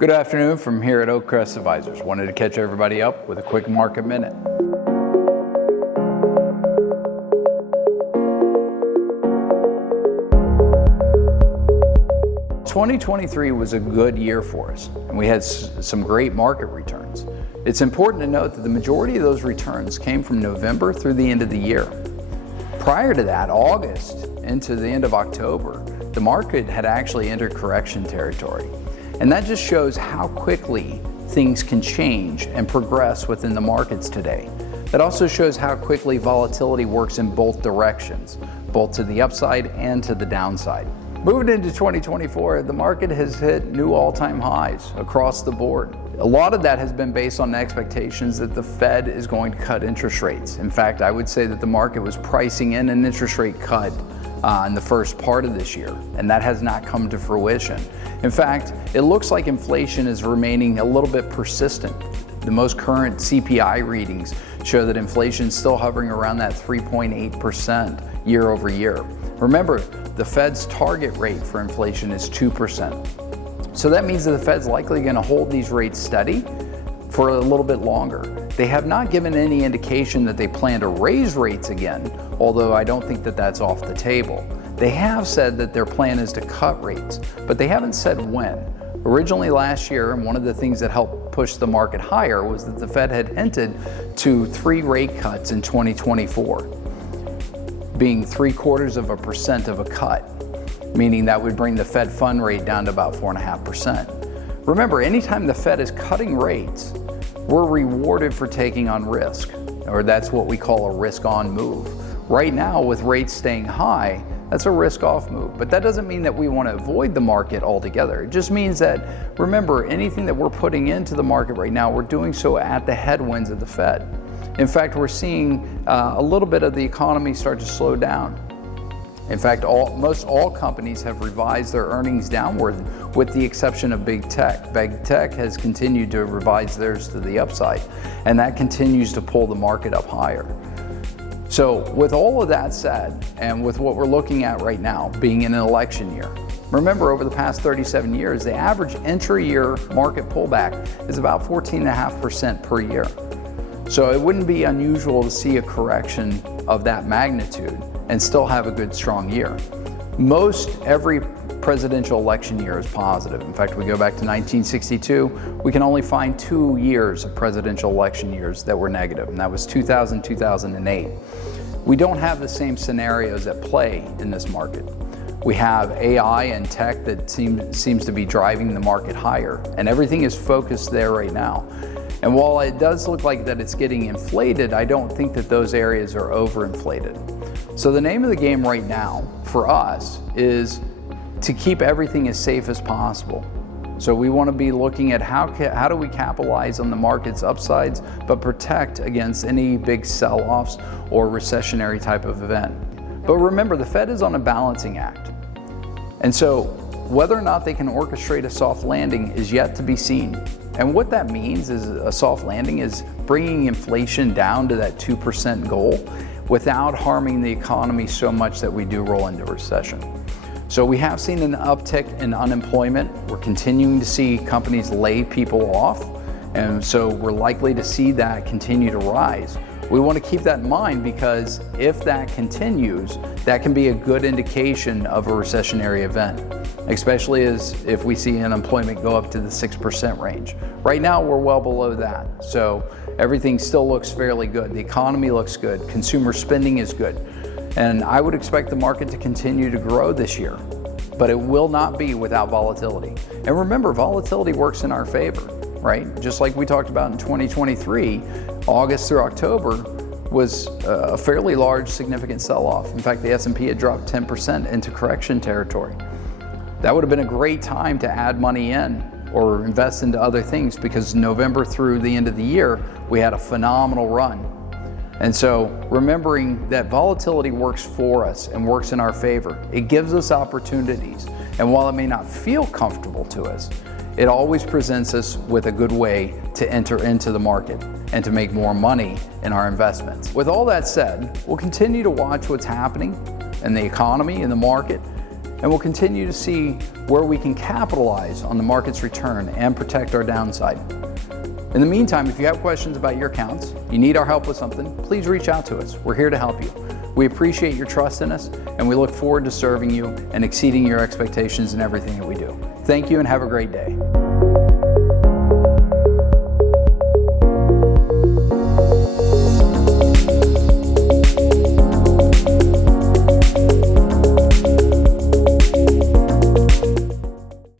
Good afternoon from here at Oakcrest Advisors. Wanted to catch everybody up with a quick market minute. "2023 was a good year for us, and we had some great market returns. It's important to note that the majority of those returns came from November through the end of the year. Prior to that, August into the end of October, the market had actually entered correction territory. And that just shows how quickly things can change and progress within the markets today. That also shows how quickly volatility works in both directions, both to the upside and to the downside. Moving into 2024, the market has hit new all-time highs across the board. A lot of that has been based on the expectations that the Fed is going to cut interest rates. In fact, I would say that the market was pricing in an interest rate cut in the first part of this year, and that has not come to fruition. In fact, it looks like inflation is remaining a little bit persistent. The most current CPI readings show that inflation is still hovering around that 3.8% year over year. Remember, the Fed's target rate for inflation is 2%. So that means that the Fed's likely going to hold these rates steady for a little bit longer. They have not given any indication that they plan to raise rates again, although I don't think that that's off the table. They have said that their plan is to cut rates, but they haven't said when. Originally last year, and one of the things that helped push the market higher was that the Fed had hinted to 3 rate cuts in 2024, being 0.75% of a cut, meaning that would bring the Fed fund rate down to about 4.5%. Remember, anytime the Fed is cutting rates, we're rewarded for taking on risk, or that's what we call a risk-on move. Right now, with rates staying high, that's a risk-off move. But that doesn't mean that we want to avoid the market altogether. It just means that, remember, anything that we're putting into the market right now, we're doing so at the headwinds of the Fed. In fact, we're seeing a little bit of the economy start to slow down. In fact, most all companies have revised their earnings downward, with the exception of big tech. Big tech has continued to revise theirs to the upside, and that continues to pull the market up higher. So with all of that said, and with what we're looking at right now being in an election year, remember, over the past 37 years, the average intra-year market pullback is about 14.5% per year. So it wouldn't be unusual to see a correction of that magnitude and still have a good, strong year. Most every presidential election year is positive. In fact, we go back to 1962, we can only find 2 years of presidential election years that were negative, and that was 2000, 2008. We don't have the same scenarios at play in this market. We have AI and tech that seems to be driving the market higher, and everything is focused there right now. And while it does look like that it's getting inflated, I don't think that those areas are overinflated. So the name of the game right now for us is to keep everything as safe as possible. So we want to be looking at how do we capitalize on the market's upsides, but protect against any big sell-offs or recessionary type of event. But remember, the Fed is on a balancing act. And so whether or not they can orchestrate a soft landing is yet to be seen. And what that means is a soft landing is bringing inflation down to that 2% goal without harming the economy so much that we do roll into recession. So we have seen an uptick in unemployment. We're continuing to see companies lay people off, and so we're likely to see that continue to rise. We want to keep that in mind, because if that continues, that can be a good indication of a recessionary event, especially if we see unemployment go up to the 6% range. Right now, we're well below that. So everything still looks fairly good. The economy looks good. Consumer spending is good. And I would expect the market to continue to grow this year, but it will not be without volatility. And remember, volatility works in our favor, right? Just like we talked about in 2023, August through October was a fairly large, significant sell-off. In fact, the S&P had dropped 10% into correction territory. That would have been a great time to add money in or invest into other things, because November through the end of the year, we had a phenomenal run. And so remembering that volatility works for us and works in our favor, it gives us opportunities. And while it may not feel comfortable to us, it always presents us with a good way to enter into the market and to make more money in our investments. With all that said, we'll continue to watch what's happening in the economy, in the market, and we'll continue to see where we can capitalize on the market's return and protect our downside. In the meantime, if you have questions about your accounts, you need our help with something, please reach out to us. We're here to help you. We appreciate your trust in us, and we look forward to serving you and exceeding your expectations in everything that we do. Thank you and have a great day.